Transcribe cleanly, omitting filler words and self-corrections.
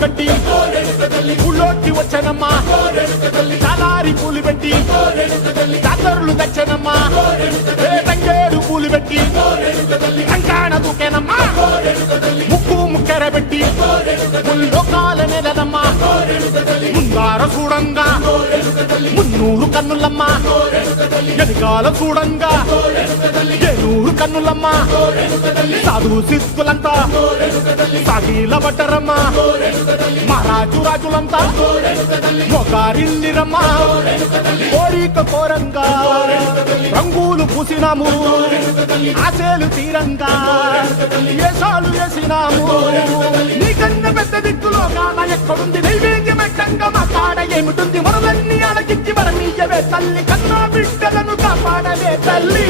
కట్టి ఊళ్ళోకి వచ్చానమ్మా చాలారి పూలు పెట్టి జాతరలు తెచ్చానమ్మా తంగేడు పూలు పెట్టి కంకాణ దూకేనమ్మా ముక్కు ముక్కెర పెట్టి ముల్లోకాల నెలనమ్మా ముందార చూడంగా మున్నూరు కన్నులమ్మా ఎనకాల చూడంగా ఏనూరు కన్నులమ్మా సాధు సిద్ధులంతా సాగిల పట్టరమ్మా మహారాజు రాజులంతా మొగారిల్లిరమ్మా కోరిక కోరంగా రంగులు పూసినాము ఆశలు తీరంగా ఏసాలు వేసినాము నీకన్నా పెద్ద దిక్కులో కాన ఎక్కడుంది నైవేద్యం ఎట్టంగా మా కాడ ఏమిటుంది మొరలన్నీ అలకించి మరణీయవే తల్లి కన్నా బిడ్డలను కాపాడవే తల్లి